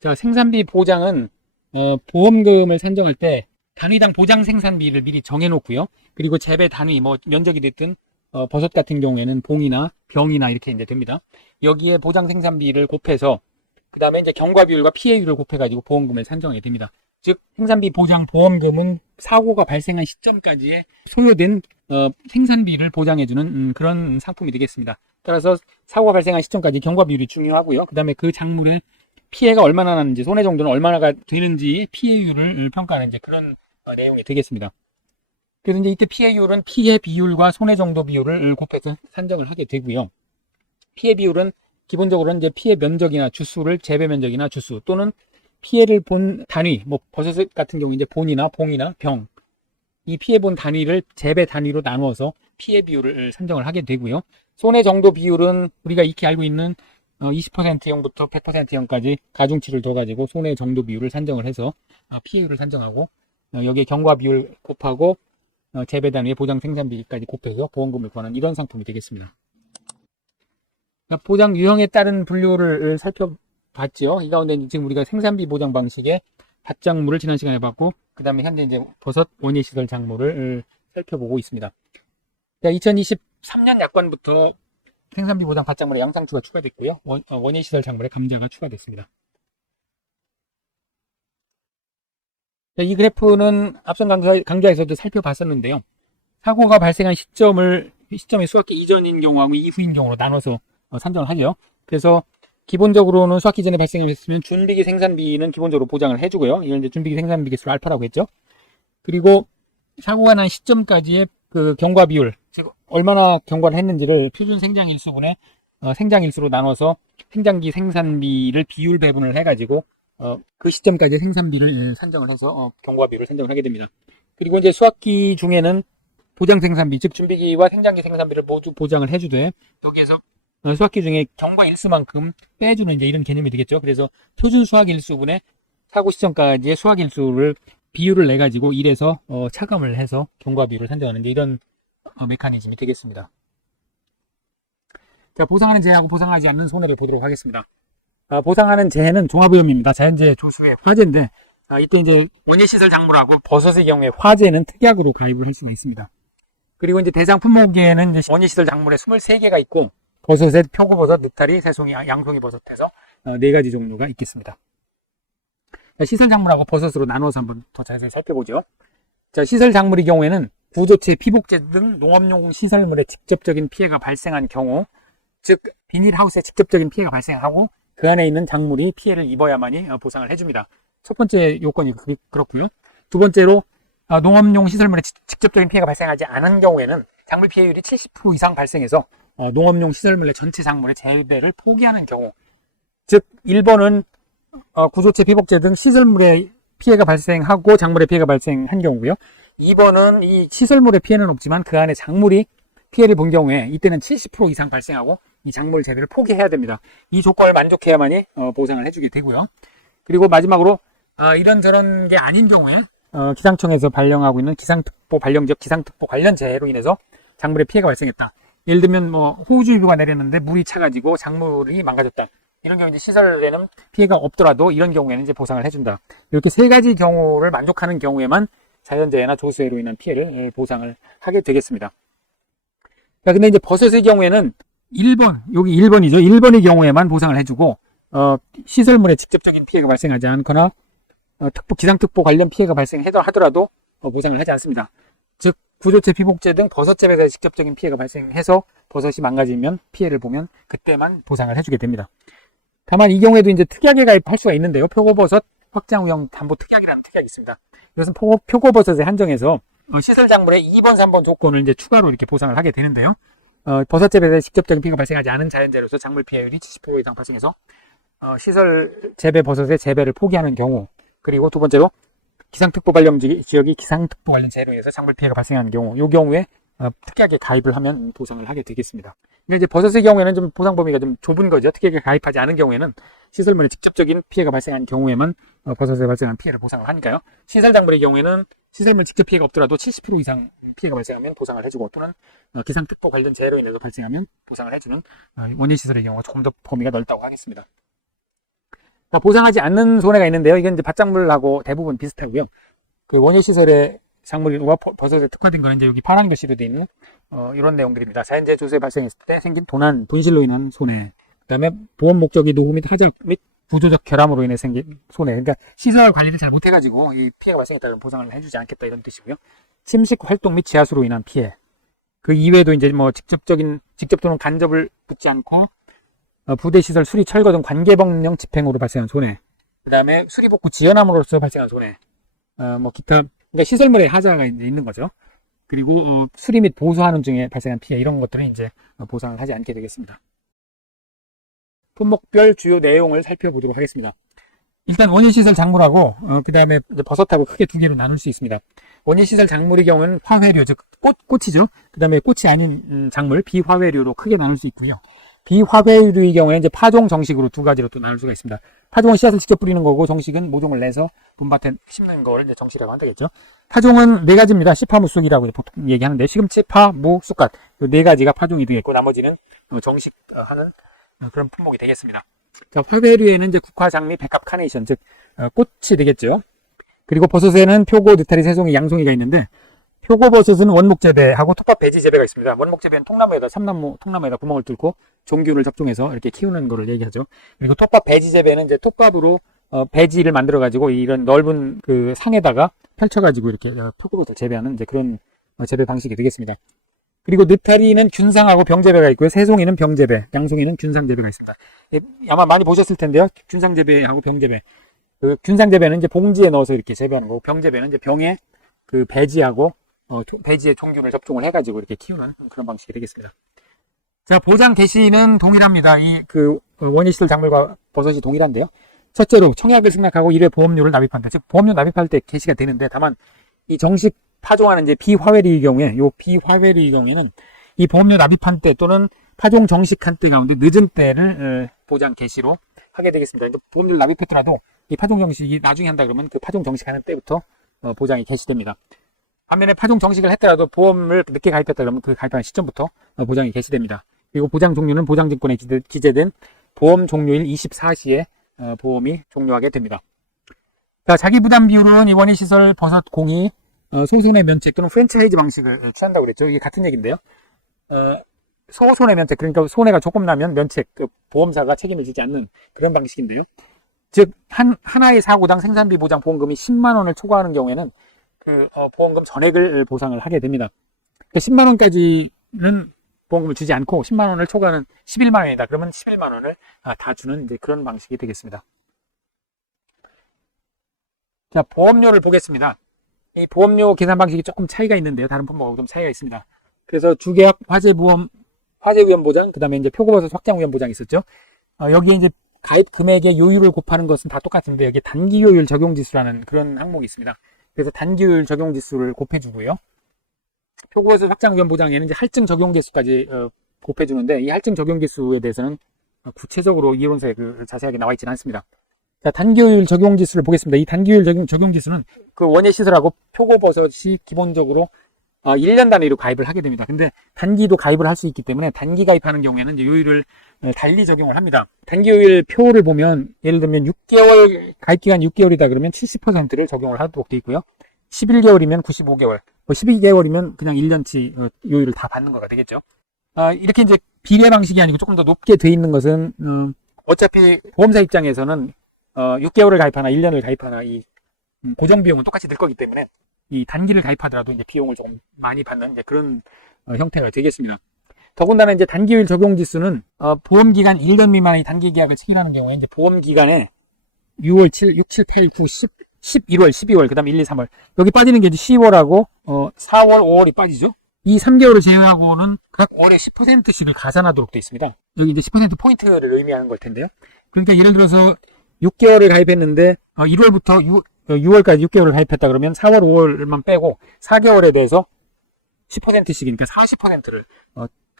자, 생산비 보장은 보험금을 산정할 때 단위당 보장 생산비를 미리 정해놓고요. 그리고 재배 단위, 뭐 면적이 됐든 버섯 같은 경우에는 봉이나 병이나 이렇게 이제 됩니다. 여기에 보장 생산비를 곱해서 그 다음에 이제 경과 비율과 피해율을 곱해가지고 보험금을 산정하게 됩니다. 즉 생산비 보장 보험금은 사고가 발생한 시점까지의 소요된 생산비를 보장해주는 그런 상품이 되겠습니다. 따라서 사고가 발생한 시점까지 경과 비율이 중요하고요. 그 다음에 그 작물의 피해가 얼마나 나는지, 손해 정도는 얼마나 되는지 피해율을 평가하는 이제 그런 내용이 되겠습니다. 그래서 이제 이때 피해율은 피해 비율과 손해 정도 비율을 곱해서 산정을 하게 되고요. 피해 비율은 기본적으로 이제 피해 면적이나 주수를 재배 면적이나 주수 또는 피해를 본 단위, 뭐 버섯 같은 경우 이제 본이나 봉이나 병, 이 피해 본 단위를 재배 단위로 나누어서 피해 비율을 산정을 하게 되고요. 손해 정도 비율은 우리가 익히 알고 있는 20%형부터 100%형까지 가중치를 둬가지고 손해 정도 비율을 산정을 해서 피해율을 산정하고 여기에 경과 비율 곱하고 재배 단위의 보장 생산비까지 곱해서 보험금을 구하는 이런 상품이 되겠습니다. 보장 유형에 따른 분류를 살펴봤죠. 이 가운데 지금 우리가 생산비 보장 방식의 밭작물을 지난 시간에 봤고, 그 다음에 현재 이제 버섯 원예시설 작물을 살펴보고 있습니다. 2023년 약관부터 생산비 보장 밭작물에 양상추가 추가됐고요. 원예시설 작물에 감자가 추가됐습니다. 이 그래프는 앞선 강좌에서도 살펴봤었는데요. 사고가 발생한 시점이 수확기 이전인 경우하고 이후인 경우로 나눠서 산정을 하죠. 그래서 기본적으로는 수확기 전에 발생했으면 준비기 생산비는 기본적으로 보장을 해주고요. 이건 이제 준비기 생산비 개수를 알파라고 했죠. 그리고 사고가 난 시점까지의 그 경과 비율, 즉 얼마나 경과를 했는지를 표준 생장일수분의 생장일수로 나눠서 생장기 생산비를 비율 배분을 해가지고 그 시점까지 생산비를 산정을 해서 경과 비율을 산정을 하게 됩니다. 그리고 이제 수확기 중에는 보장 생산비, 즉 준비기와 생장기 생산비를 모두 보장을 해주되 여기에서 수확기 중에 경과 일수만큼 빼주는 이제 이런 개념이 되겠죠. 그래서 표준 수확 일수분의 사고 시점까지의 수확 일수를 비율을 내 가지고 1에서 차감을 해서 경과 비율을 산정하는 게 이런 메커니즘이 되겠습니다. 자, 보상하는 재해하고 보상하지 않는 손해를 보도록 하겠습니다. 보상하는 재해는 종합오염입니다. 자연재해 조수의 화재인데 이때 이제 원예시설 작물하고 버섯의 경우에 화재는 특약으로 가입을 할 수가 있습니다. 그리고 이제 대상 품목에는 이제 원예시설 작물에 23개가 있고 버섯에 표고버섯, 느타리, 새송이, 양송이 버섯에서 4가지 종류가 있겠습니다. 자, 시설 작물하고 버섯으로 나눠서 한번 더 자세히 살펴보죠. 자, 시설 작물의 경우에는 구조체, 피복제 등 농업용 시설물에 직접적인 피해가 발생한 경우, 즉 비닐하우스에 직접적인 피해가 발생하고 그 안에 있는 작물이 피해를 입어야만이 보상을 해줍니다. 첫 번째 요건이 그렇고요. 두 번째로 농업용 시설물에 직접적인 피해가 발생하지 않은 경우에는 작물 피해율이 70% 이상 발생해서 농업용 시설물의 전체 작물의 재배를 포기하는 경우, 즉 1번은 구조체, 피복제 등 시설물에 피해가 발생하고 작물에 피해가 발생한 경우고요. 2번은 이 시설물에 피해는 없지만 그 안에 작물이 피해를 본 경우에 이때는 70% 이상 발생하고 이 작물 재배를 포기해야 됩니다. 이 조건을 만족해야만이 보상을 해주게 되고요. 그리고 마지막으로 이런저런 게 아닌 경우에 기상청에서 발령하고 있는 기상특보 발령지역 기상특보 관련 재해로 인해서 작물에 피해가 발생했다. 예를 들면 뭐 호우주의보가 내렸는데 물이 차가지고 작물이 망가졌다. 이런 경우 이제 시설에는 피해가 없더라도 이런 경우에는 이제 보상을 해준다. 이렇게 3가지 경우를 만족하는 경우에만 자연재해나 조수해로 인한 피해를 보상을 하게 되겠습니다. 자, 근데 이제 버섯의 경우에는 1번, 여기 1번이죠. 1번의 경우에만 보상을 해주고 시설물에 직접적인 피해가 발생하지 않거나 기상특보 관련 피해가 발생하더라도 보상을 하지 않습니다. 즉 구조체, 피복제 등 버섯 재배에 직접적인 피해가 발생해서 버섯이 망가지면 피해를 보면 그때만 보상을 해주게 됩니다. 다만 이 경우에도 이제 특약에 가입할 수가 있는데요. 표고버섯 확장우형 담보 특약이라는 특약이 있습니다. 이것은 표고버섯에 한정해서 시설 작물의 2번, 3번 조건을 이제 추가로 이렇게 보상을 하게 되는데요. 버섯 재배에 직접적인 피해가 발생하지 않은 자연재해로서 작물 피해율이 70% 이상 발생해서 시설 재배 버섯의 재배를 포기하는 경우, 그리고 두 번째로 기상특보 발령 지역이 기상특보 관련 재해로 인해서 작물 피해가 발생하는 경우, 이 경우에 특약에 가입을 하면 보상을 하게 되겠습니다. 근데 이제 버섯의 경우에는 좀 보상 범위가 좀 좁은 거죠. 특약에 가입하지 않은 경우에는 시설물에 직접적인 피해가 발생한 경우에만 버섯에 발생한 피해를 보상을 하니까요. 시설 작물의 경우에는 시설물 직접 피해가 없더라도 70% 이상 피해가 발생하면 보상을 해주고, 또는 기상특보 관련 재해로 인해서 발생하면 보상을 해주는 원예시설의 경우가 조금 더 범위가 넓다고 하겠습니다. 보상하지 않는 손해가 있는데요. 이건 이제 밭작물하고 대부분 비슷하고요. 그 원예시설의 작물과 버섯에 특화된 거는 이제 여기 파란 글씨로 되어 있는 이런 내용들입니다. 자연재해 조수에 발생했을 때 생긴 도난, 분실로 인한 손해, 그 다음에 보험 목적이 노후 및 하작 및 구조적 결함으로 인해 생긴 손해. 그러니까 시설 관리를 잘 못해가지고 이 피해가 발생했다는 보상을 해주지 않겠다 이런 뜻이고요. 침식 활동 및 지하수로 인한 피해. 그 이외에도 이제 뭐 직접 또는 간접을 붙지 않고 부대 시설 수리 철거 등 관계법령 집행으로 발생한 손해. 그 다음에 수리복구 지연함으로써 발생한 손해. 뭐 기타 그러니까 시설물에 하자가 이제 있는 거죠. 그리고 수리 및 보수하는 중에 발생한 피해 이런 것들은 이제 보상을 하지 않게 되겠습니다. 품목별 주요 내용을 살펴보도록 하겠습니다. 일단 원예시설 작물하고 그 다음에 버섯하고 크게 두 개로 나눌 수 있습니다. 원예시설 작물의 경우는 화훼류, 즉 꽃이죠. 그 다음에 꽃이 아닌 작물, 비화훼류로 크게 나눌 수 있고요. 비화훼류의 경우에 이제 파종, 정식으로 두 가지로 또 나눌 수가 있습니다. 파종은 씨앗을 직접 뿌리는 거고, 정식은 모종을 내서 분밭에 심는 거를 이제 정식이라고 한다겠죠. 파종은 네 가지입니다. 시파, 무쑥이라고 보통 얘기하는데, 시금치, 파, 무, 쑥갓 이 네 가지가 파종이 되겠고, 나머지는 정식하는 그런 품목이 되겠습니다. 자, 화훼류에는 이제 국화, 장미, 백합, 카네이션, 즉 꽃이 되겠죠. 그리고 버섯에는 표고, 느타리, 새송이, 양송이가 있는데, 표고버섯은 원목 재배하고 톱밥 배지 재배가 있습니다. 원목 재배는 통나무에다 참나무 통나무에다 구멍을 뚫고 종균을 접종해서 이렇게 키우는 거를 얘기하죠. 그리고 톱밥 배지 재배는 이제 톱밥으로 배지를 만들어 가지고 이런 넓은 그 상에다가 펼쳐 가지고 이렇게 표고버섯을 재배하는 이제 그런 재배 방식이 되겠습니다. 그리고 느타리는 균상하고 병재배가 있고요. 새송이는 병재배, 양송이는 균상재배가 있습니다. 아마 많이 보셨을 텐데요. 균상재배하고 병재배. 그 균상재배는 이제 봉지에 넣어서 이렇게 재배하는 거고, 병재배는 이제 병에 그 배지하고 배지에 종균을 접종을 해가지고 이렇게 키우는 그런 방식이 되겠습니다. 자, 보장 개시는 동일합니다. 이 그 원예시설 작물과 버섯이 동일한데요. 첫째로 청약을 승낙하고 1회 보험료를 납입한다. 즉 보험료 납입할 때 개시가 되는데, 다만 이 정식 파종하는 이제 비화훼류의 경우에 비화훼류의 경우에는 이 보험료 납입한 때 또는 파종 정식한 때 가운데 늦은 때를 보장 개시로 하게 되겠습니다. 그러니까 보험료를 납입했더라도 이 파종 정식이 나중에 한다 그러면 그 파종 정식하는 때부터 보장이 개시됩니다. 반면에 파종 정식을 했더라도 보험을 늦게 가입했다 그러면 그 가입하는 시점부터 보장이 개시됩니다. 그리고 보장 종류는 보장증권에 기재된 보험 종료일 24시에 보험이 종료하게 됩니다. 자, 자기 부담 비율은 이 원예시설 버섯 공이 소손해 면책 또는 프랜차이즈 방식을 취한다고 그랬죠. 이게 같은 얘기인데요. 소손해 면책, 그러니까 손해가 조금 나면 면책, 그 보험사가 책임을 지지 않는 그런 방식인데요. 즉 하나의 사고당 생산비 보장 보험금이 10만 원을 초과하는 경우에는 그 보험금 전액을 보상을 하게 됩니다. 그러니까 10만 원까지는 보험금을 주지 않고 10만 원을 초과하는 11만 원이다. 그러면 11만 원을 다 주는 이제 그런 방식이 되겠습니다. 자, 보험료를 보겠습니다. 이 보험료 계산 방식이 조금 차이가 있는데요. 다른 품목하고 좀 차이가 있습니다. 그래서 주계약 화재보험, 화재위험 보장, 그 다음에 이제 표고버섯 확장위험 보장이 있었죠. 여기에 이제 가입 금액의 요율을 곱하는 것은 다 똑같은데, 여기 단기요율 적용지수라는 그런 항목이 있습니다. 그래서 단기요율 적용지수를 곱해주고요. 표고버섯 확장위험 보장에는 이제 할증 적용지수까지 곱해주는데, 이 할증 적용지수에 대해서는 구체적으로 이론서에 자세하게 나와 있지는 않습니다. 자, 단기요율 적용지수를 보겠습니다. 이 단기요율 적용지수는 그 원예시설하고 표고버섯이 기본적으로 1년 단위로 가입을 하게 됩니다. 근데 단기도 가입을 할 수 있기 때문에 단기 가입하는 경우에는 이제 요율을 달리 적용을 합니다. 단기 요율 표를 보면 예를 들면 6개월 가입기간 6개월이다 그러면 70%를 적용을 하도록 되어 있고요. 11개월이면 95개월, 12개월이면 그냥 1년치 요율을 다 받는 거가 되겠죠. 이렇게 이제 비례 방식이 아니고 조금 더 높게 되어 있는 것은 어차피 보험사 입장에서는 6개월을 가입하나 1년을 가입하나 이 고정 비용은 똑같이 들 거기 때문에 이 단기를 가입하더라도 이제 비용을 조금 많이 받는 이제 그런 형태가 되겠습니다. 더군다나 이제 단기요율 적용지수는 보험기간 1년 미만의 단기 계약을 체결하는 경우에 이제 보험기간에 6월 7, 6, 7, 8, 9, 10, 11월, 12월, 그 다음에 1, 2, 3월 여기 빠지는 게 이제 10월하고 4월, 5월이 빠지죠. 이 3개월을 제외하고는 각 월에 10%씩을 가산하도록 되어 있습니다. 여기 이제 10% 포인트를 의미하는 걸 텐데요. 그러니까 예를 들어서 6개월을 가입했는데 1월부터 6월까지 6개월을 가입했다 그러면 4월, 5월만 빼고 4개월에 대해서 10%씩이니까 40%를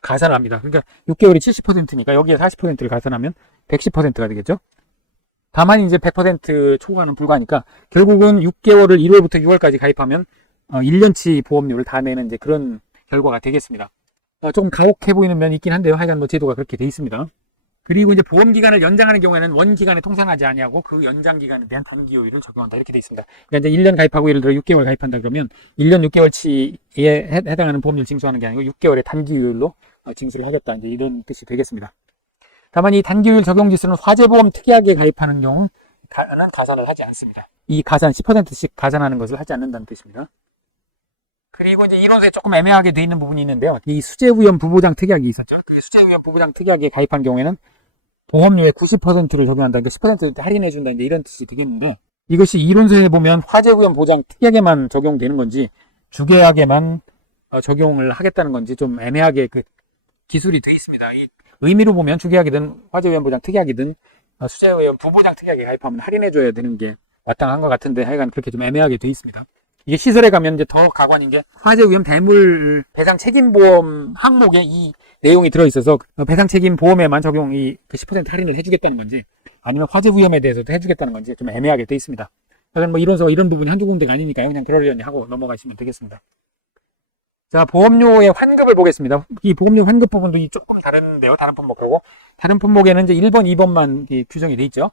가산을 합니다. 그러니까 6개월이 70%니까 여기에 40%를 가산하면 110%가 되겠죠. 다만 이제 100% 초과는 불가하니까 결국은 6개월을 1월부터 6월까지 가입하면 1년치 보험료를 다 내는 이제 그런 결과가 되겠습니다. 조금 가혹해 보이는 면이 있긴 한데요. 하여간 뭐 제도가 그렇게 돼 있습니다. 그리고 이제 보험 기간을 연장하는 경우에는 원 기간에 통상하지 아니하고 그 연장 기간에 대한 단기 요율을 적용한다 이렇게 돼 있습니다. 그러니까 이제 1년 가입하고 예를 들어 6개월 가입한다 그러면 1년 6개월치에 해당하는 보험료를 징수하는 게 아니고 6개월의 단기 요율로 징수를 하겠다 이제 이런 뜻이 되겠습니다. 다만 이 단기 요율 적용 지수는 화재보험 특약에 가입하는 경우는 가산을 하지 않습니다. 이 가산 10%씩 가산하는 것을 하지 않는다는 뜻입니다. 그리고 이제 이론서에 조금 애매하게 돼 있는 부분이 있는데요. 이 수재위험 부보장 특약이 있었죠. 그 수재위험 부보장 특약에 가입한 경우에는 보험료의 90%를 적용한다. 그러니까 10% 할인해준다. 이제 이런 뜻이 되겠는데 이것이 이론서에 보면 화재위험 보장 특약에만 적용되는 건지 주계약에만 적용을 하겠다는 건지 좀 애매하게 그 기술이 돼 있습니다. 이 의미로 보면 주계약이든 화재위험 보장 특약이든 수재위험 부보장 특약에 가입하면 할인해줘야 되는 게 마땅한 것 같은데 하여간 그렇게 좀 애매하게 돼 있습니다. 이게 시설에 가면 이제 더 가관인 게 화재위험 대물 배상 책임보험 항목에 이 내용이 들어있어서 배상 책임 보험에만 적용이 그 10% 할인을 해주겠다는 건지 아니면 화재 위험에 대해서도 해주겠다는 건지 좀 애매하게 돼 있습니다. 그래서 뭐 이론서 이런 부분이 한두 군데가 아니니까요. 그냥 그러려니 하고 넘어가시면 되겠습니다. 자, 보험료의 환급을 보겠습니다. 이 보험료 환급 부분도 조금 다른데요. 다른 품목하고 다른 품목에는 이제 1번, 2번만 규정이 돼 있죠.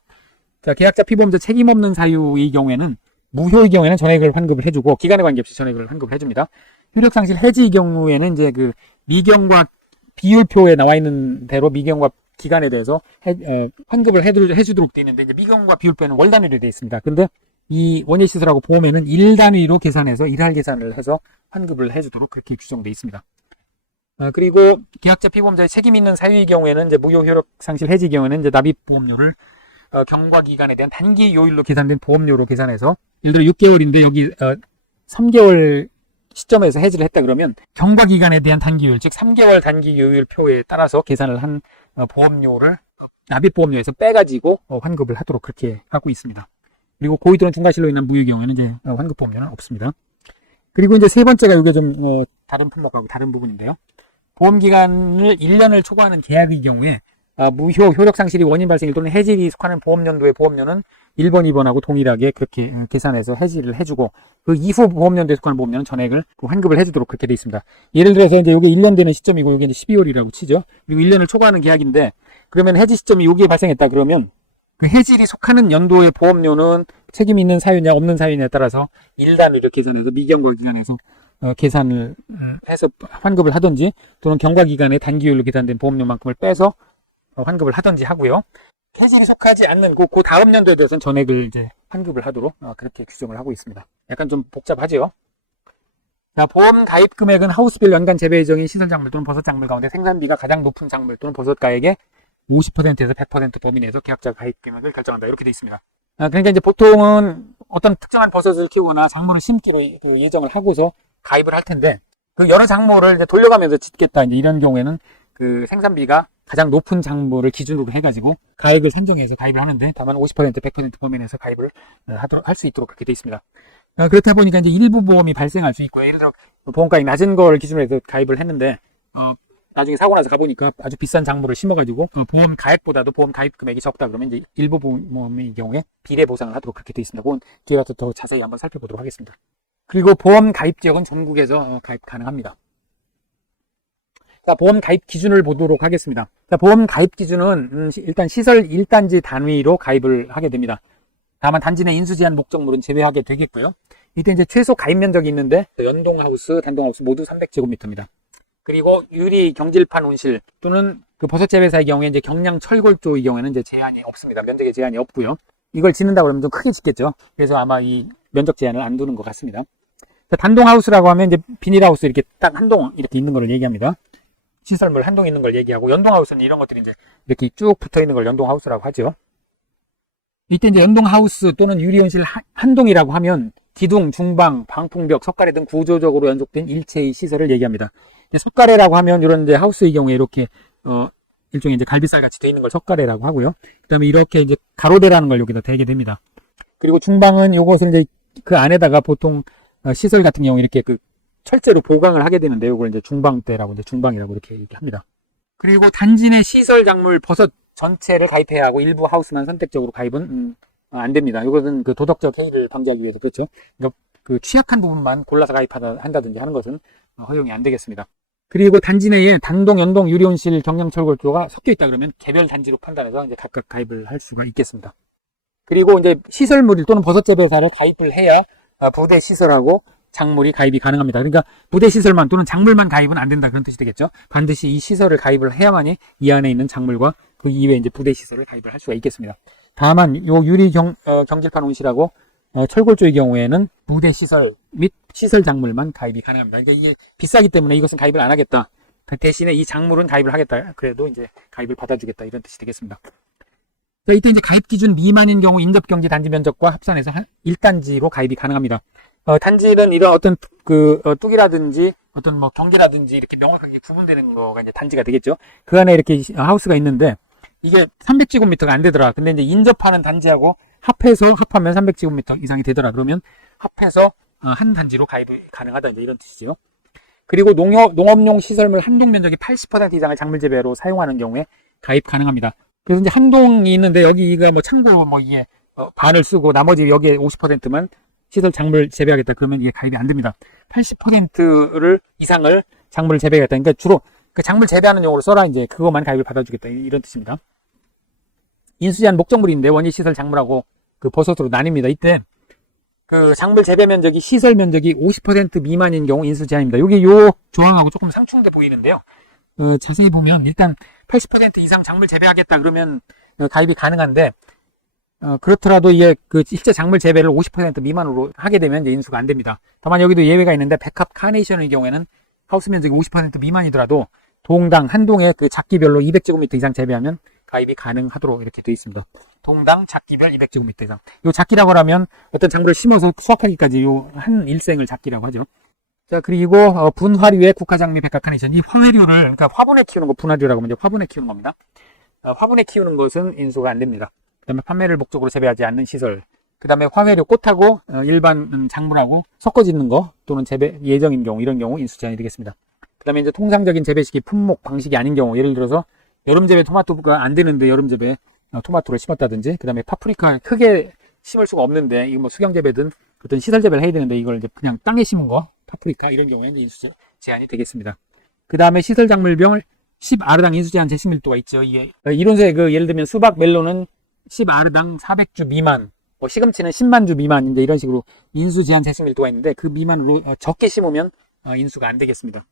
자, 계약자 피보험자 책임 없는 사유의 경우에는 무효의 경우에는 전액을 환급을 해주고 기간에 관계없이 전액을 환급을 해줍니다. 효력상실 해지의 경우에는 이제 그 미경과 비율표에 나와 있는 대로 미경과 기간에 대해서 환급을 해주도록 되어 있는데 이제 미경과 비율표는 월 단위로 되어 있습니다. 근데 이 원예시설하고 보험에는 일 단위로 계산해서 일할 계산을 해서 환급을 해주도록 그렇게 규정되어 있습니다. 그리고 계약자 피보험자의 책임 있는 사유의 경우에는 이제 무효 효력상실 해지 경우에는 이제 납입보험료를 경과 기간에 대한 단기 요율로 계산된 보험료로 계산해서 예를 들어 6개월인데 여기 3개월 시점에서 해지를 했다 그러면 경과 기간에 대한 단기 요율 즉 3개월 단기 요율 표에 따라서 계산을 한 보험료를 납입보험료에서 빼가지고 환급을 하도록 그렇게 하고 있습니다. 그리고 고의 또는 중과실로 인한 무효의 경우에는 이제 환급보험료는 없습니다. 그리고 이제 세 번째가 이게 좀 다른 품목하고 다른 부분인데요. 보험기간을 1년을 초과하는 계약의 경우에 무효 효력상실이 원인 발생일 또는 해지일이 속하는 보험연도의 보험료는 1번, 2번하고 동일하게 그렇게 계산해서 해지를 해주고 그 이후 보험연도에 속하는 보험료는 전액을 환급을 해주도록 그렇게 되어 있습니다. 예를 들어서 이제 이게 1년 되는 시점이고 이게 이제 12월이라고 치죠. 그리고 1년을 초과하는 계약인데 그러면 해지 시점이 여기에 발생했다 그러면 그 해지일이 속하는 연도의 보험료는 책임 있는 사유냐 없는 사유냐에 따라서 1단위로 계산해서 미경과 기간에서 계산을 해서 환급을 하든지 또는 경과 기간에 단기율로 계산된 보험료만큼을 빼서 환급을 하든지 하고요. 해지일이 속하지 않는 그 다음 연도에 대해서는 전액을 이제 환급을 하도록 그렇게 규정을 하고 있습니다. 약간 좀 복잡하죠. 자, 보험 가입 금액은 하우스별 연간 재배 예정인 시설 작물 또는 버섯 작물 가운데 생산비가 가장 높은 작물 또는 버섯가액의 50%에서 100% 범위 내에서 계약자 가입 금액을 결정한다. 이렇게 되어 있습니다. 그러니까 이제 보통은 어떤 특정한 버섯을 키우거나 작물을 심기로 그 예정을 하고서 가입을 할 텐데 그 여러 작물을 이제 돌려가면서 짓겠다. 이제 이런 경우에는 그 생산비가 가장 높은 작물을 기준으로 해가지고 가액을 산정해서 가입을 하는데 다만 50%, 100% 범위 내에서 가입을 할 수 있도록 그렇게 되어 있습니다. 그렇다 보니까 이제 일부 보험이 발생할 수 있고요. 예를 들어 보험가액 낮은 걸 기준으로 해서 가입을 했는데 나중에 사고 나서 가보니까 아주 비싼 작물을 심어가지고 보험 가액보다도 보험 가입 금액이 적다 그러면 이제 일부 보험의 경우에 비례 보상을 하도록 그렇게 되어 있습니다. 그건 뒤에 가서 더 자세히 한번 살펴보도록 하겠습니다. 그리고 보험 가입 지역은 전국에서 가입 가능합니다. 자, 보험 가입 기준을 보도록 하겠습니다. 자, 보험 가입 기준은 일단 시설 1단지 단위로 가입을 하게 됩니다. 다만 단지 내 인수 제한 목적물은 제외하게 되겠고요. 이때 이제 최소 가입 면적이 있는데 연동하우스, 단동하우스 모두 300제곱미터입니다. 그리고 유리 경질판 온실 또는 그 버섯 재배사의 경우에 이제 경량 철골조의 경우에는 이제 제한이 없습니다. 면적에 제한이 없고요. 이걸 짓는다 그러면 좀 크게 짓겠죠. 그래서 아마 이 면적 제한을 안 두는 것 같습니다. 자, 단동하우스라고 하면 이제 비닐하우스 이렇게 딱 한 동 이렇게 있는 걸 얘기합니다. 시설물 한 동 있는 걸 얘기하고 연동하우스는 이런 것들이 이제 이렇게 쭉 붙어 있는 걸 연동하우스라고 하죠. 이때 이제 연동하우스 또는 유리온실 한 동이라고 하면 기둥, 중방, 방풍벽, 석가래 등 구조적으로 연속된 일체의 시설을 얘기합니다. 석가래라고 하면 이런 이제 하우스의 경우에 이렇게 일종의 이제 갈비살 같이 되어 있는 걸 석가래라고 하고요. 그다음에 이렇게 이제 가로대라는 걸 여기다 대게 됩니다. 그리고 중방은 요것을 이제 그 안에다가 보통 시설 같은 경우 이렇게 그 철제로 보강을 하게 되는데 이걸 이제 중방대라고 이제 중방이라고 이렇게 얘기합니다. 그리고 단지 내 시설 작물 버섯 전체를 가입해야 하고 일부 하우스만 선택적으로 가입은 안 됩니다. 이것은 그 도덕적 해이를 방지하기 위해서 그렇죠. 그러니까 그 취약한 부분만 골라서 가입한다든지 하는 것은 허용이 안 되겠습니다. 그리고 단지 내에 단동, 연동, 유리온실, 경량철골조가 섞여 있다 그러면 개별 단지로 판단해서 이제 각각 가입을 할 수가 있겠습니다. 그리고 이제 시설물 또는 버섯재배사를 가입을 해야 부대 시설하고 작물이 가입이 가능합니다. 그러니까 부대 시설만 또는 작물만 가입은 안 된다 그런 뜻이 되겠죠. 반드시 이 시설을 가입을 해야만이 이 안에 있는 작물과 그 이외에 이제 부대 시설을 가입을 할 수가 있겠습니다. 다만 요 유리 경질판 온실하고 철골조의 경우에는 부대 시설 및 시설 작물만 가입이 가능합니다. 그러니까 이게 비싸기 때문에 이것은 가입을 안 하겠다. 대신에 이 작물은 가입을 하겠다. 그래도 이제 가입을 받아주겠다 이런 뜻이 되겠습니다. 자, 이때 이제 가입 기준 미만인 경우 인접경지 단지 면적과 합산해서 1단지로 가입이 가능합니다. 단지는 이런 어떤 뚝이라든지 어떤 뭐 경계라든지 이렇게 명확하게 구분되는 거가 이제 단지가 되겠죠. 그 안에 이렇게 하우스가 있는데 이게 300제곱미터가 안 되더라. 근데 이제 인접하는 단지하고 합하면 300제곱미터 이상이 되더라. 그러면 합해서 한 단지로 가입이 가능하다. 이제 이런 뜻이죠. 그리고 농업용 시설물 한동 면적이 80% 이상을 작물 재배로 사용하는 경우에 가입 가능합니다. 그래서 이제 한 동이 있는데 여기가 뭐 창고 뭐 이게 반을 쓰고 나머지 여기에 50%만 시설 작물 재배하겠다. 그러면 이게 가입이 안 됩니다. 80%를 이상을 작물을 재배하겠다. 그러니까 주로 그 작물 재배하는 용으로 써라. 이제 그것만 가입을 받아주겠다. 이런 뜻입니다. 인수제한 목적물인데 원예시설 작물하고 그 버섯으로 나뉩니다. 이때 그 작물 재배 면적이 시설 면적이 50% 미만인 경우 인수제한입니다. 여기 요 조항하고 조금 상충돼 보이는데요. 자세히 보면 일단 80% 이상 작물 재배하겠다 그러면 가입이 가능한데 그렇더라도 이게 그 실제 작물 재배를 50% 미만으로 하게 되면 이제 인수가 안 됩니다. 다만 여기도 예외가 있는데 백합 카네이션의 경우에는 하우스 면적이 50% 미만이더라도 동당 한 동에 그 작기별로 200제곱미터 이상 재배하면 가입이 가능하도록 이렇게 되어 있습니다. 동당 작기별 200제곱미터 이상. 요 작기라고 하면 어떤 작물을 심어서 수확하기까지 요 한 일생을 작기라고 하죠. 자, 그리고 분화류의 국화장미 백합 카네이션. 이 화훼류를 그러니까 화분에 키우는 거 분화류라고 하면 이제 화분에 키우는 겁니다. 화분에 키우는 것은 인수가 안 됩니다. 그 다음에 판매를 목적으로 재배하지 않는 시설, 그 다음에 화훼류 꽃하고 일반 작물하고 섞어 짓는 거 또는 재배 예정인 경우 이런 경우 인수 제한이 되겠습니다. 그 다음에 이제 통상적인 재배 시기 품목 방식이 아닌 경우 예를 들어서 여름 재배 토마토가 안 되는데 여름 재배 토마토를 심었다든지 그 다음에 파프리카 크게 심을 수가 없는데 이거 뭐 수경 재배든 어떤 시설 재배를 해야 되는데 이걸 이제 그냥 땅에 심은 거 파프리카 이런 경우에는 인수 제한이 되겠습니다. 그 다음에 시설 작물별 10아르당 인수 제한 제시 밀도가 있죠. 이게 이론서에 그 예를 들면 수박 멜론은 10아르당 400주 미만, 시금치는 10만 주 미만, 이제 이런 식으로 인수 제한 제시 밀도가 있는데 그 미만으로 적게 심으면 인수가 안 되겠습니다.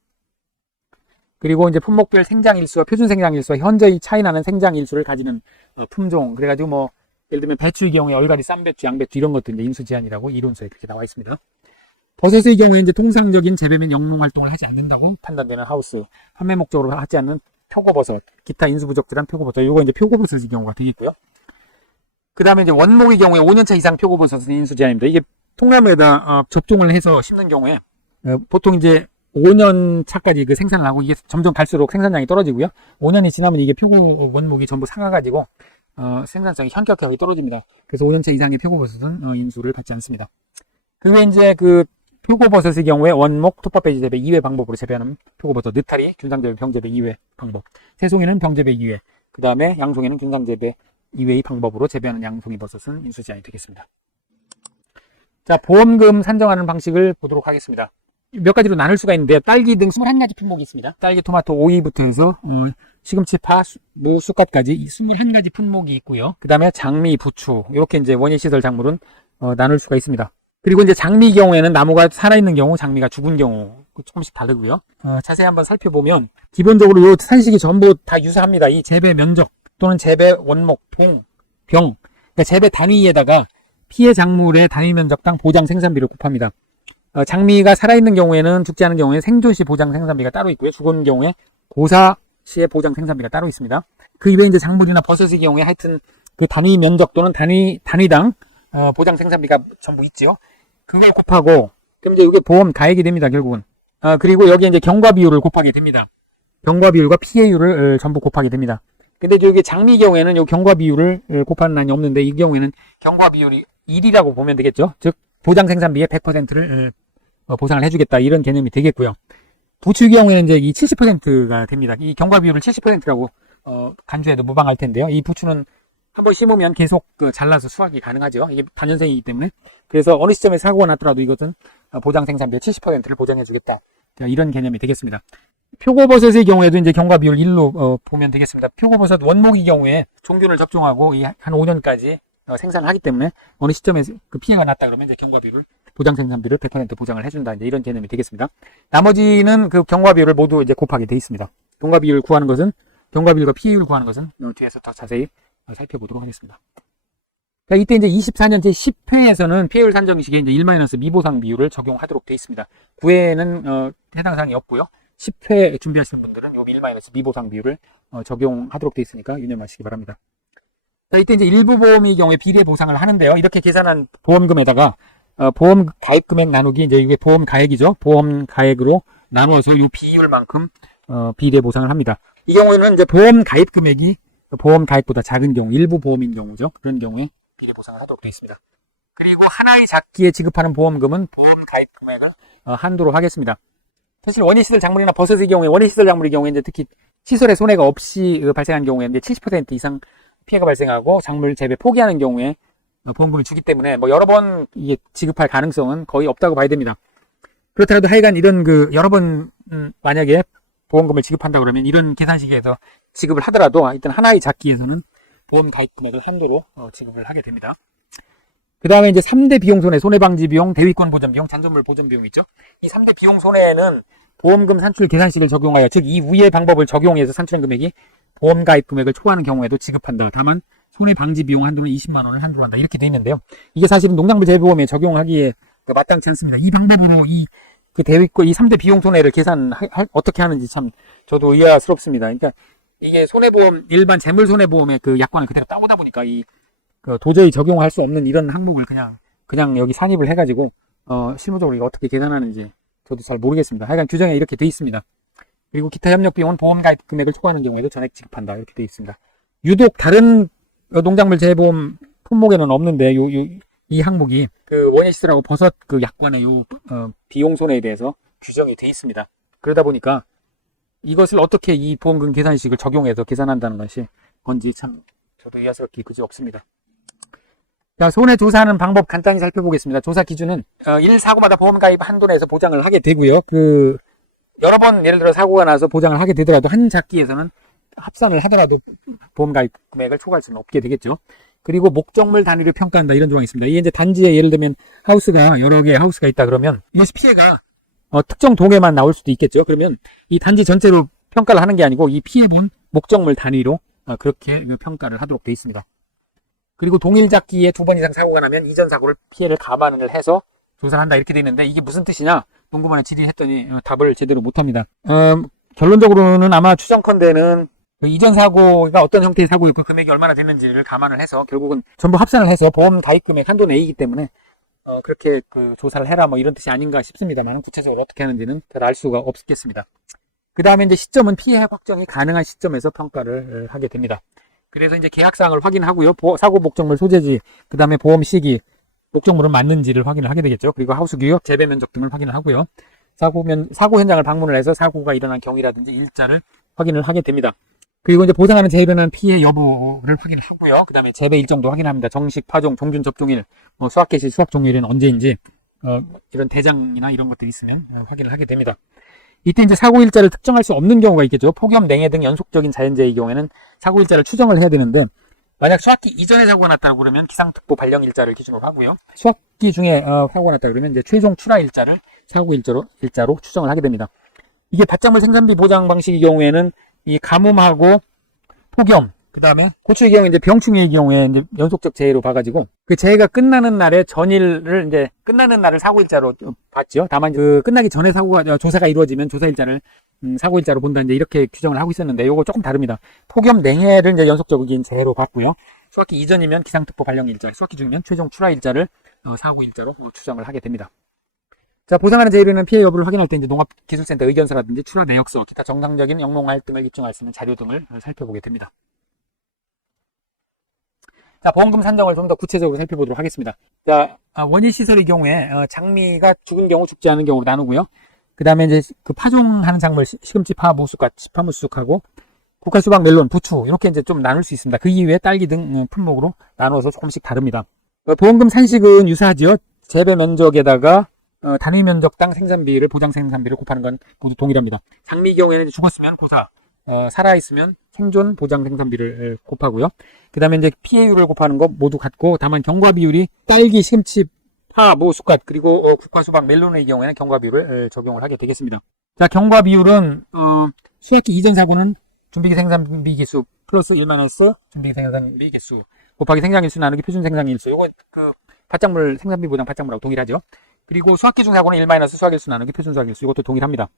그리고 이제 품목별 생장일수와 표준 생장일수와 현저히 차이나는 생장일수를 가지는 품종, 그래가지고 뭐 예를 들면 배추의 경우에 얼갈이, 쌈배추, 양배추 이런 것도 이제 인수 제한이라고 이론서에 그렇게 나와 있습니다. 버섯의 경우에 이제 통상적인 재배 및 영농 활동을 하지 않는다고 판단되는 하우스, 판매 목적으로 하지 않는 표고버섯, 기타 인수 부적절한 표고버섯, 이거 이제 표고버섯의 경우가 되겠고요. 그 다음에 이제 원목의 경우에 5년차 이상 표고버섯은 인수 제한입니다. 이게 통나무에다 접종을 해서 심는 경우에 보통 이제 5년 차까지 그 생산을 하고 이게 점점 갈수록 생산량이 떨어지고요. 5년이 지나면 이게 표고 원목이 전부 상하가지고 생산성이 현격하게 떨어집니다. 그래서 5년차 이상의 표고버섯은 인수를 받지 않습니다. 그 외에 이제 그 표고버섯의 경우에 원목, 톱밥배지 재배 2회 방법으로 재배하는 표고버섯, 느타리, 균상재배, 병재배 2회 방법, 새송이는 병재배 2회, 그 다음에 양송이는 균상재배 2회의 방법으로 재배하는 양송이 버섯은 인수 제한이 되겠습니다. 자, 보험금 산정하는 방식을 보도록 하겠습니다. 몇 가지로 나눌 수가 있는데요. 딸기 등 21가지 품목이 있습니다. 딸기, 토마토, 오이부터 해서 시금치, 파, 무, 쑥갓까지 21가지 품목이 있고요. 그 다음에 장미, 부추 이렇게 이제 원예시설 작물은 나눌 수가 있습니다. 그리고 이제 장미 경우에는 나무가 살아있는 경우, 장미가 죽은 경우 조금씩 다르고요. 자세히 한번 살펴보면 기본적으로 이 산식이 전부 다 유사합니다. 이 재배 면적 또는 재배 원목, 병, 그러니까 재배 단위에다가 피해 작물의 단위 면적당 보장 생산비를 곱합니다. 장미가 살아있는 경우에는 죽지 않은 경우에 생존 시 보장 생산비가 따로 있고요. 죽은 경우에 고사 시의 보장 생산비가 따로 있습니다. 그 이외에 이제 작물이나 버섯의 경우에 하여튼 그 단위 면적 또는 단위당 보장 생산비가 전부 있지요. 그걸 곱하고 그럼 이제 이게 보험 가액이 됩니다. 결국은. 그리고 여기에 이제 경과 비율을 곱하게 됩니다. 경과 비율과 피해율을 전부 곱하게 됩니다. 근데 여기 장미 경우에는 요 경과 비율을 곱하는 난이 없는데 이 경우에는 경과 비율이 1이라고 보면 되겠죠. 즉 보장 생산비의 100%를 보상을 해주겠다 이런 개념이 되겠고요. 부추 경우에는 이제 이 70%가 됩니다. 이 경과 비율을 70%라고 간주해도 무방할 텐데요. 이 부추는 한번 심으면 계속 잘라서 수확이 가능하죠. 이게 단연생이기 때문에. 그래서 어느 시점에 사고가 났더라도 이것은 보장 생산비의 70%를 보장해주겠다. 이런 개념이 되겠습니다. 표고버섯의 경우에도 이제 경과 비율 1로 보면 되겠습니다. 표고버섯 원목의 경우에 종균을 접종하고 한 5년까지 생산을 하기 때문에 어느 시점에 그 피해가 났다 그러면 이제 경과 비율을 보장 생산비를 100% 보장을 해준다. 이제 이런 개념이 되겠습니다. 나머지는 그 경과 비율을 모두 이제 곱하게 돼 있습니다. 경과 비율 구하는 것은 경과 비율과 피해율 구하는 것은 뒤에서 더 자세히 살펴보도록 하겠습니다. 자, 이때 이제 24년 제10회에서는 피해율 산정식에 이제 1- 미보상 비율을 적용하도록 되어 있습니다. 9회에는 해당 사항이 없고요. 10회 준비하시는 분들은 요 1- 미보상 비율을 적용하도록 되어 있으니까 유념하시기 바랍니다. 자, 이때 이제 일부 보험의 경우에 비례 보상을 하는데요. 이렇게 계산한 보험금에다가 보험 가입 금액 나누기, 이제 이게 보험 가액이죠. 보험 가액으로 나누어서 요 비율만큼 비례 보상을 합니다. 이 경우에는 이제 보험 가입 금액이 보험 가입보다 작은 경우, 일부 보험인 경우죠. 그런 경우에 비례 보상을 하도록 되어 있습니다. 그리고 하나의 작기에 지급하는 보험금은 보험 가입 금액을 한도로 하겠습니다. 사실 원예시설 작물이나 버섯의 경우에, 원예시설 작물의 경우에 이제 특히 시설에 손해가 없이 발생한 경우에 이제 70% 이상 피해가 발생하고 작물 재배 포기하는 경우에 보험금을 주기 때문에 뭐 여러 번 이게 지급할 가능성은 거의 없다고 봐야 됩니다. 그렇더라도 하여간 이런 여러 번 만약에 보험금을 지급한다 그러면 이런 계산식에서 지급을 하더라도 일단 하나의 작기에서는 보험 가입 금액을 한도로 지급을 하게 됩니다. 그 다음에 이제 3대 비용 손해, 손해방지 비용, 대위권 보전 비용, 잔존물 보전 비용 있죠. 이 3대 비용 손해는 보험금 산출 계산식을 적용하여, 즉 이 위의 방법을 적용해서 산출한 금액이 보험 가입 금액을 초과하는 경우에도 지급한다. 다만 손해방지 비용 한도는 20만 원을 한도로 한다. 이렇게 돼 있는데요. 이게 사실은 농작물 재보험에 적용하기에 마땅치 않습니다. 이 방법으로 이 3대 비용 손해를 어떻게 하는지 참 저도 의아스럽습니다. 그러니까 이게 손해보험, 일반 재물 손해보험의 그 약관을 그대로 따오다 보니까 도저히 적용할 수 없는 이런 항목을 그냥 여기 산입을 해가지고 실무적으로 이거 어떻게 계산하는지 저도 잘 모르겠습니다. 하여간 규정에 이렇게 돼 있습니다. 그리고 기타 협력 비용은 보험 가입 금액을 초과하는 경우에도 전액 지급한다. 이렇게 돼 있습니다. 유독 다른 농작물 재보험 품목에는 없는데 이 항목이 그 원예시설하고 버섯 그 약관의 비용 손해에 대해서 규정이 돼 있습니다. 그러다 보니까 이것을 어떻게 이 보험금 계산식을 적용해서 계산한다는 건지 참 저도 이해스럽기 그지 없습니다. 자, 손해 조사하는 방법 간단히 살펴보겠습니다. 조사 기준은 1사고마다 보험 가입 한도 내에서 보장을 하게 되고요. 여러 번 예를 들어 사고가 나서 보장을 하게 되더라도 한 작기에서는 합산을 하더라도 보험 가입 금액을 초과할 수는 없게 되겠죠. 그리고 목적물 단위를 평가한다, 이런 조항이 있습니다. 이게 이제 단지에 예를 들면 여러 개의 하우스가 있다 그러면 이것이 피해가 특정 동에만 나올 수도 있겠죠. 그러면 이 단지 전체로 평가를 하는 게 아니고 이 피해본 목적물 단위로 그렇게 평가를 하도록 되어 있습니다. 그리고 동일 작기에 2번 이상 사고가 나면 이전 사고를 피해를 감안을 해서 조사를 한다, 이렇게 되어 있는데 이게 무슨 뜻이냐? 농구반에 질의했더니 답을 제대로 못합니다. 결론적으로는 아마 추정컨대는 이전 사고가 어떤 형태의 사고였고 그 금액이 얼마나 됐는지를 감안을 해서 결국은 전부 합산을 해서 보험 가입 금액 한도 내이기 때문에 그렇게 조사를 해라 뭐 이런 뜻이 아닌가 싶습니다만 구체적으로 어떻게 하는지는 잘 알 수가 없겠습니다. 그 다음에 이제 시점은 피해 확정이 가능한 시점에서 평가를 하게 됩니다. 그래서 이제 계약사항을 확인하고요. 사고 목적물 소재지, 그 다음에 보험 시기, 목적물은 맞는지를 확인을 하게 되겠죠. 그리고 하우스 규격, 재배 면적 등을 확인을 하고요. 사고 현장을 방문을 해서 사고가 일어난 경위라든지 일자를 확인을 하게 됩니다. 그리고 이제 보상하는 재해에 일어난 피해 여부를 확인을 하고요. 그 다음에 재배 일정도 확인합니다. 정식, 파종, 종균 접종일, 수확 개시, 수확 종일은 언제인지, 이런 대장이나 이런 것들이 있으면 확인을 하게 됩니다. 이때 이제 사고 일자를 특정할 수 없는 경우가 있겠죠. 폭염, 냉해 등 연속적인 자연재해의 경우에는 사고 일자를 추정을 해야 되는데, 만약 수확기 이전에 사고가 났다고 그러면 기상특보 발령 일자를 기준으로 하고요. 수확기 중에 사고가 났다 그러면 이제 최종 출하 일자를 사고 일자로 추정을 하게 됩니다. 이게 밭작물 생산비 보장 방식의 경우에는 이 가뭄하고 폭염, 그 다음에 고추의 경우에 이제 병충해의 경우에 이제 연속적 재해로 봐가지고 그 재해가 끝나는 날에 전일을 이제 끝나는 날을 사고 일자로 봤죠. 다만 끝나기 전에 조사가 이루어지면 조사 일자를 사고 일자로 본다, 이제 이렇게 규정을 하고 있었는데 요거 조금 다릅니다. 폭염, 냉해를 이제 연속적인 재해로 봤고요. 수확기 이전이면 기상특보 발령 일자, 수확기 중이면 최종 출하 일자를 사고 일자로 추정을 하게 됩니다. 자, 보상하는 재해는 피해 여부를 확인할 때 이제 농업기술센터 의견서라든지 출하 내역서, 기타 정상적인 영농 활동을 입증할 수 있는 자료 등을 살펴보게 됩니다. 자, 보험금 산정을 좀 더 구체적으로 살펴보도록 하겠습니다. 자, 원예시설의 경우에 장미가 죽은 경우, 죽지 않은 경우로 나누고요. 그 다음에 이제 파종하는 작물, 시금치, 파, 무쑥과 시파무쑥하고 국화수박, 멜론, 부추 이렇게 이제 좀 나눌 수 있습니다. 그 이외에 딸기 등 품목으로 나누어서 조금씩 다릅니다. 보험금 산식은 유사하지요. 재배 면적에다가 단위 면적당 생산비를 보장 생산비를 곱하는 건 모두 동일합니다. 장미 경우에는 죽었으면 고사, 살아있으면 생존 보장 생산비를 곱하고요. 그 다음에 이제 PA율을 곱하는 거 모두 같고, 다만 경과 비율이 딸기, 시금치, 파, 모, 쑥갓, 그리고 국화, 수박, 멜론의 경우에는 경과 비율을 적용을 하게 되겠습니다. 자, 경과 비율은 수학기 이전 사고는 준비기 생산비 개수 플러스 1 준비기 생산비 개수 곱하기 생장일수 나누기 표준 생장일수. 이거 그 밭작물 생산비 보장 밭작물하고 동일하죠. 그리고 수학기 중 사고는 1 수학일수 나누기 표준 수학일수. 이것도 동일합니다.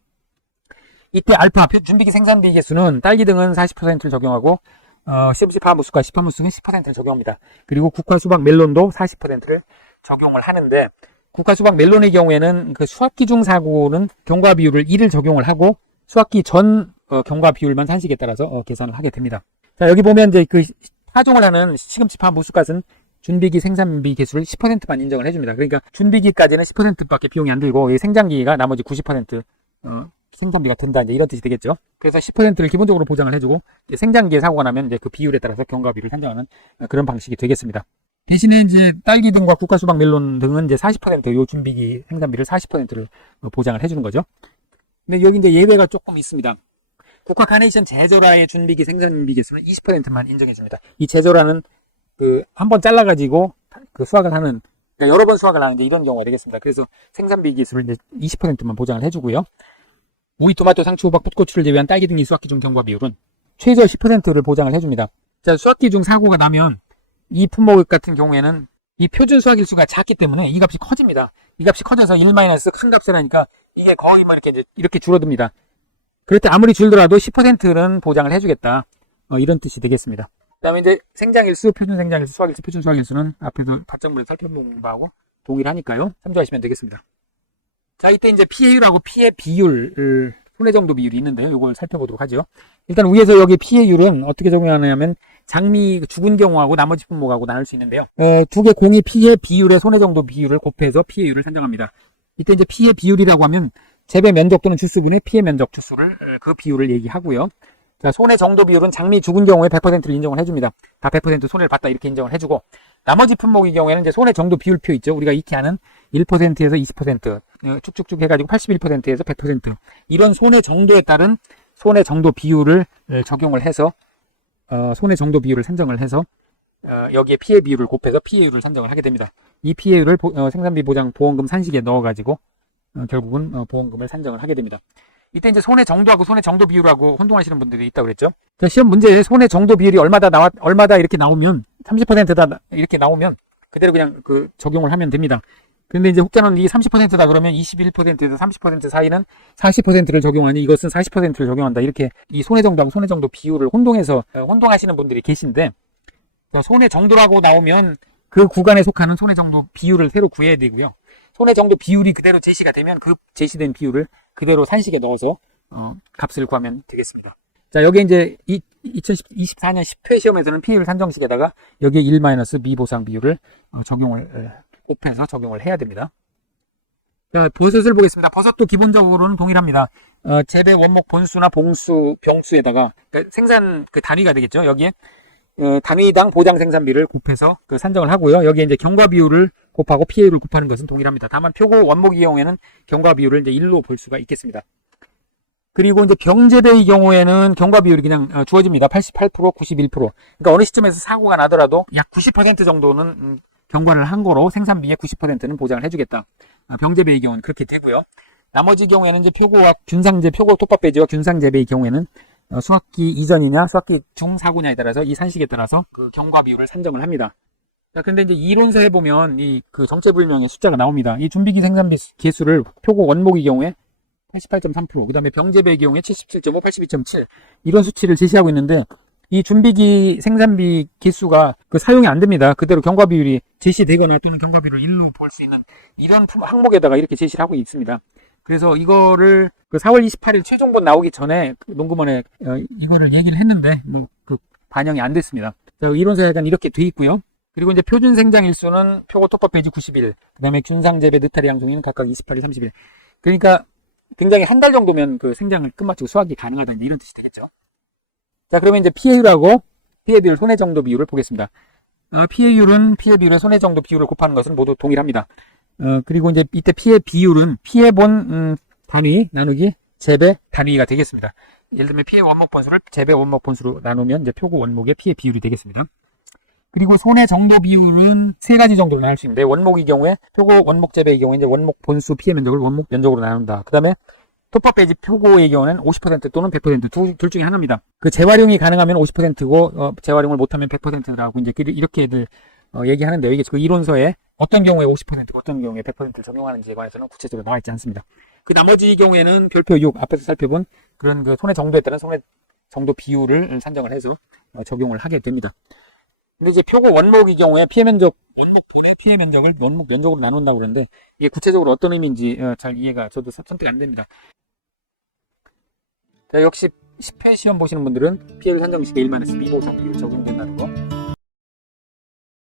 이때 알파 준비기 생산비 개수는 딸기 등은 40%를 적용하고 시금치, 파, 모, 쑥갓, 시파무쑥은 10%를 적용합니다. 그리고 국화, 수박, 멜론도 40%를 적용을 하는데, 국화, 수박, 멜론의 경우에는 그 수학기 중 사고는 경과 비율을 1을 적용을 하고 수학기 전 경과 비율만 산식에 따라서 계산을 하게 됩니다. 자, 여기 보면 이제 그 파종을 하는 시금치, 파, 모, 쑥갓은 준비기 생산비 개수를 10%만 인정을 해줍니다. 그러니까 준비기까지는 10%밖에 비용이 안 들고 이 생장기가 나머지 90% 생산비가 든다, 이제 이런 뜻이 되겠죠. 그래서 10%를 기본적으로 보장을 해주고 생장기에 사고가 나면 이제 그 비율에 따라서 경과비를 산정하는 그런 방식이 되겠습니다. 대신에 이제 딸기 등과 국화, 수박, 멜론 등은 이제 40% 준비기 생산비를 40%를 보장을 해주는 거죠. 근데 여기 이제 예외가 조금 있습니다. 국화, 카네이션, 제조라의 준비기 생산비 개수는 20%만 인정해줍니다. 이 제조라는 그 한 번 잘라가지고 그 수확을 하는, 그러니까 여러 번 수확을 하는 게 이런 경우가 되겠습니다. 그래서 생산비 기술을 이제 20%만 보장을 해주고요. 오이, 토마토, 상추, 호박, 풋고추를 제외한 딸기 등이 수확기 중 경과 비율은 최저 10%를 보장을 해줍니다. 자, 수확기 중 사고가 나면 이 품목 같은 경우에는 이 표준 수확일수가 작기 때문에 이 값이 커집니다. 이 값이 커져서 1 큰 값을 하니까 이게 거의 뭐 이렇게 줄어듭니다. 그럴 때 아무리 줄더라도 10%는 보장을 해주겠다. 이런 뜻이 되겠습니다. 그 다음에 이제 생장일수, 표준 생장일수, 수확일수, 표준 수확일수는 앞에도 밭작물에서 살펴본 바하고 동일하니까요. 참조하시면 되겠습니다. 자, 이때 이제 피해율하고 피해 비율, 손해 정도 비율이 있는데요. 이걸 살펴보도록 하죠. 일단 위에서 여기 피해율은 어떻게 적용하냐면 장미 죽은 경우하고 나머지 품목하고 나눌 수 있는데요. 두 개 공이 피해 비율의 손해 정도 비율을 곱해서 피해율을 산정합니다. 이때 이제 피해 비율이라고 하면 재배 면적 또는 주수분의 피해 면적 주수를 그 비율을 얘기하고요. 자, 손해 정도 비율은 장미 죽은 경우에 100%를 인정을 해줍니다. 다 100% 손해를 봤다 이렇게 인정을 해주고, 나머지 품목의 경우에는 이제 손해 정도 비율표 있죠. 우리가 익히 하는 1%에서 20%, 쭉쭉쭉 해가지고 81%에서 100%, 이런 손해 정도에 따른 손해 정도 비율을 적용을 해서 손해 정도 비율을 산정을 해서 여기에 피해 비율을 곱해서 피해율을 산정을 하게 됩니다. 이 피해율을 생산비 보장 보험금 산식에 넣어가지고 결국은 보험금을 산정을 하게 됩니다. 이때 이제 손해 정도하고 손해 정도 비율하고 혼동하시는 분들이 있다고 그랬죠. 자, 시험 문제에 손해 정도 비율이 얼마다 이렇게 나오면 30%다 이렇게 나오면 그대로 그냥 그 적용을 하면 됩니다. 근데 이제 혹자는 이게 30%다 그러면 21%에서 30% 사이는 40%를 적용하니 이것은 40%를 적용한다. 이렇게 이 손해 정도하고 손해 정도 비율을 혼동하시는 분들이 계신데, 손해 정도라고 나오면 그 구간에 속하는 손해 정도 비율을 새로 구해야 되고요. 손해 정도 비율이 그대로 제시가 되면 그 제시된 비율을 그대로 산식에 넣어서 값을 구하면 되겠습니다. 자, 여기 이제 2024년 10회 시험에서는 피해율 산정식에다가 여기에 1 미보상 비율을 곱해서 적용을 해야 됩니다. 자, 버섯을 보겠습니다. 버섯도 기본적으로는 동일합니다. 재배 원목 본수나 봉수, 병수에다가 그러니까 생산 그 단위가 되겠죠. 여기에 단위당 보장 생산비를 곱해서 그 산정을 하고요. 여기에 이제 경과 비율을 곱하고 피해율을 곱하는 것은 동일합니다. 다만 표고 원목의 경우에는 경과 비율을 이제 1로 볼 수가 있겠습니다. 그리고 이제 병재배의 경우에는 경과 비율이 그냥 주어집니다. 88%, 91%. 그러니까 어느 시점에서 사고가 나더라도 약 90% 정도는 경과를 한 거로 생산비의 90%는 보장을 해주겠다. 병재배의 경우는 그렇게 되고요. 나머지 경우에는 이제 표고와 균상재, 표고 톱밥배지와 균상재배의 경우에는 수확기 이전이냐 수확기 중 사고냐에 따라서 이 산식에 따라서 그 경과 비율을 산정을 합니다. 자, 근데 이제 이론서에 보면 그 정체불명의 숫자가 나옵니다. 이 준비기 생산비 개수를 표고 원목의 경우에 88.3%, 그 다음에 병재배의 경우에 77.5, 82.7 이런 수치를 제시하고 있는데, 이 준비기 생산비 개수가 그 사용이 안 됩니다. 그대로 경과 비율이 제시되거나 또는 경과 비율을 1로 볼 수 있는 이런 항목에다가 이렇게 제시를 하고 있습니다. 그래서 이거를 그 4월 28일 최종본 나오기 전에 농구원에 이거를 얘기를 했는데 그 반영이 안 됐습니다. 자, 이론서에 약간 이렇게 돼 있고요. 그리고 이제 표준 생장 일수는 표고 톱밥 배지 91, 그다음에 균상 재배 느타리 양송이는 각각 28일, 31. 그러니까 굉장히 한 달 정도면 그 생장을 끝마치고 수확이 가능하다 이런 뜻이 되겠죠. 자, 그러면 이제 피해율하고 피해 비율 손해 정도 비율을 보겠습니다. 피해율은 피해 비율의 손해 정도 비율을 곱하는 것은 모두 동일합니다. 그리고 이제 이때 피해 비율은 피해본 단위 나누기 재배 단위가 되겠습니다. 예를 들면 피해 원목 번수를 재배 원목 번수로 나누면 이제 표고 원목의 피해 비율이 되겠습니다. 그리고 손해 정도 비율은 세 가지 정도로 나눌 수 있는데, 원목의 경우에 표고 원목 재배의 경우에 이제 원목 본수 피해 면적을 원목 면적으로 나눈다. 그 다음에 토법 배지 표고의 경우에는 50% 또는 100% 둘 중에 하나입니다. 그 재활용이 가능하면 50%고 재활용을 못하면 100%라고 이제 이렇게들 얘기하는데요. 이게 그 이론서에 어떤 경우에 50%고 어떤 경우에 100%를 적용하는지에 관해서는 구체적으로 나와 있지 않습니다. 그 나머지 경우에는 별표 6 앞에서 살펴본 그런 그 손해 정도에 따른 손해 정도 비율을 산정을 해서 적용을 하게 됩니다. 근데 이제 표고 원목의 경우에 피해 면적, 원목 분의 피해 면적을 원목 면적으로 나눈다고 그러는데, 이게 구체적으로 어떤 의미인지 잘 이해가 저도 선택 안 됩니다. 자, 역시 10회 시험 보시는 분들은 피해를 산정시켜 1만에서 미보상 비율 적용된다는 거